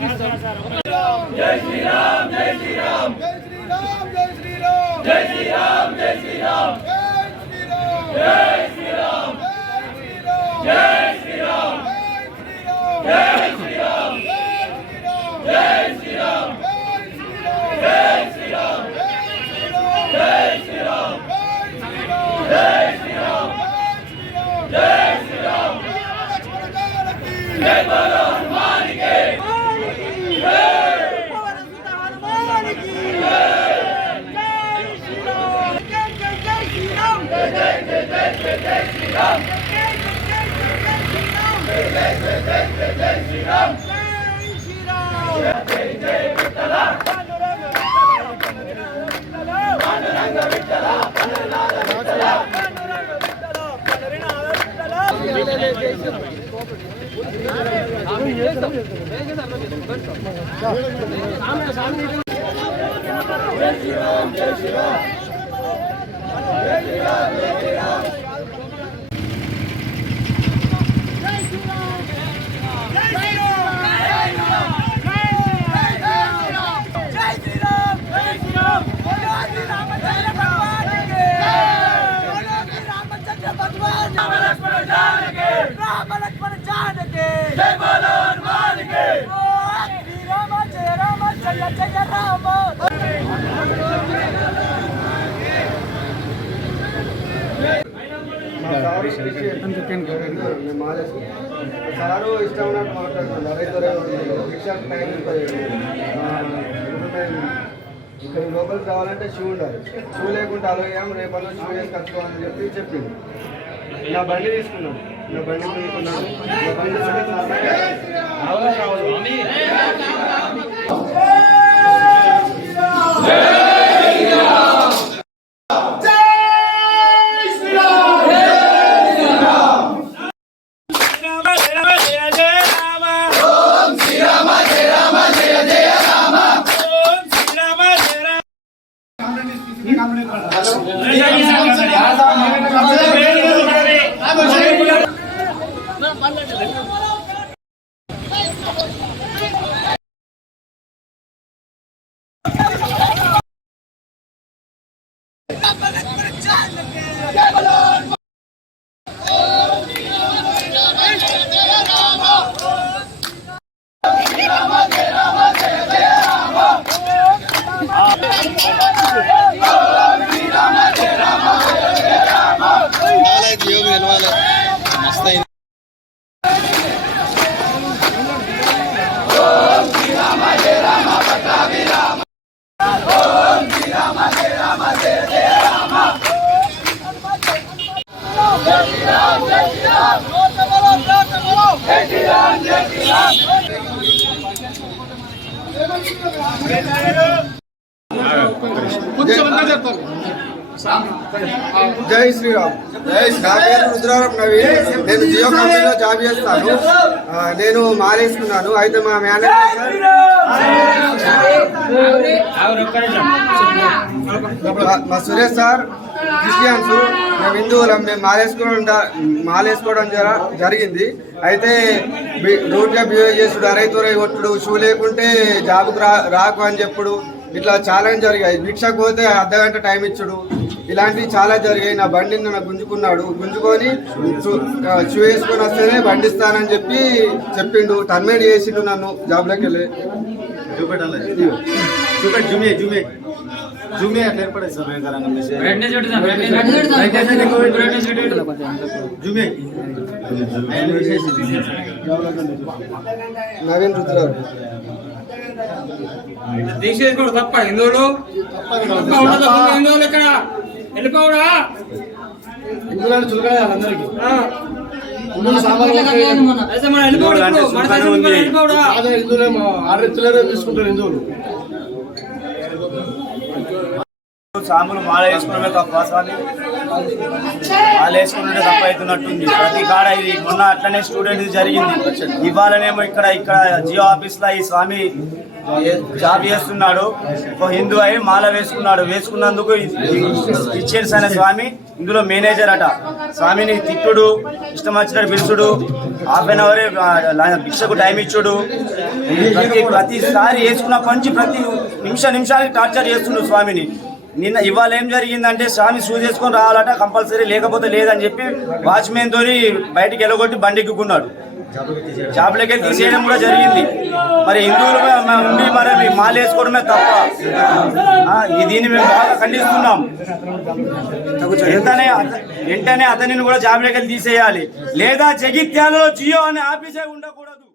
పిలిపిస్తాం జై శ్రీరామ్ జై శ్రీరామ్. జై శ్రీరామ్ జై శ్రీరామ్. జై శ్రీరామ్ జై శ్రీరామ్. జై శ్రీరామ్. జై శ్రీరామ్ జై శ్రీరామ్ జై శ్రీరామ్ జై శ్రీరామ్ సారు ఇష్టం ఉన్నట్టు మాట్లాడుతున్నారు. రైతు భిక్షకు టైం ఇక్కడ లోపలికి రావాలంటే షూ ఉండాలి. షూ లేకుండా అలగాం రేపటి షూ వేసి కట్టుకోవాలని చెప్పి చెప్పింది. నా బండి తీసుకున్నాను బండి ಮಸ್ತ उच्च बंदा जातो జై శ్రీరామ్. నా పేరు రుద్రారం నవీన్. నేను జియో కంపెనీలో జాబ్ చేస్తాను. నేను మానేసుకున్నాను అయితే మా మేనేజర్ మా- మా సురేష్ సార్ క్రిస్టియన్స్ మేము హిందువులం. మేము మాలేసుకోవడం జ- మాలేసుకోవడం జర- జరిగింది. అయితే రూట్గా బిహేవ్ చేసుడు అరైతురై కొట్టుడు షూ లేకుంటే జాబ్కు రా రాకు అని చెప్పుడు. ఇట్లా చాలా జరిగాయి. భిక్షకు పోతే అర్ధ గంట టైం ఇచ్చుడు. ఇలాంటివి చాలా జరిగాయి. నా బండిని నన్ను గుంజుకున్నాడు. గుంజుకొని షూ- వేసుకొని వస్తేనే బండి ఇస్తానని చెప్పి చెప్పిండు. టర్మినేట్ చేసిండు నన్ను. జాబ్లోకి వెళ్ళి. చూపెట్టాలి. జూమే జూమే జూమే అట్లా సార్ జూమే నవీన్ రుద్రారు. దీక్ష చేసుకోవడం తప్ప. హిందువులు హిందువులు ఇక్కడ వెళ్ళిపోవడా హిందువులను చులకాలి అందరికీ హిందువులు ఆర్డర్ తీసుకుంటారు హిందువులు సాములు మాల వేసుకోవడమే తప్ప స్వామి మాల వేసుకుంటే తప్ప అవుతున్నట్టుంది ప్రతి కాడ ఇది మొన్న అట్లనే స్టూడెంట్ జరిగింది. ఇవాళనేమో ఇక్కడ ఇక్కడ జియో ఆఫీస్లో ఈ స్వామి జాబ్ చేస్తున్నాడు. ఒక హిందూ అయి మాల వేసుకున్నాడు. వేసుకున్నందుకు ఇచ్చేసి అనే స్వామి. ఇందులో మేనేజర్ అట. స్వామిని తిట్టుడు ఇష్టం వచ్చినట్టు పిలుచుడు. హాఫ్ అన్ అవరే భిక్షకు టైం ఇచ్చుడు. ప్రతి ప్రతిసారి వేసుకున్న పంచి ప్రతి నిమిష నిమిషానికి టార్చర్ చేస్తుండు స్వామిని. నిన్న ఇవాళ ఏం జరిగిందంటే స్వామి షూ చేసుకొని రావాలట కంపల్సరీ లేకపోతే లేదని చెప్పి వాచ్మెన్ తోని బయటికి వెళ్ళగొట్టి బండి ఎక్కుకున్నాడు. తీసేయడం కూడా జరిగింది. మరి హిందువులు ఉండి మరి మాలు మాల వేసుకోవడమే తప్ప దీన్ని మేము బాగా ఖండిస్తున్నాం. వెంటనే వెంటనే అతనిని కూడా జాబ్లకి తీసేయాలి. లేదా జగిత్యాలలో జియో అనే ఆఫీసే ఉండకూడదు.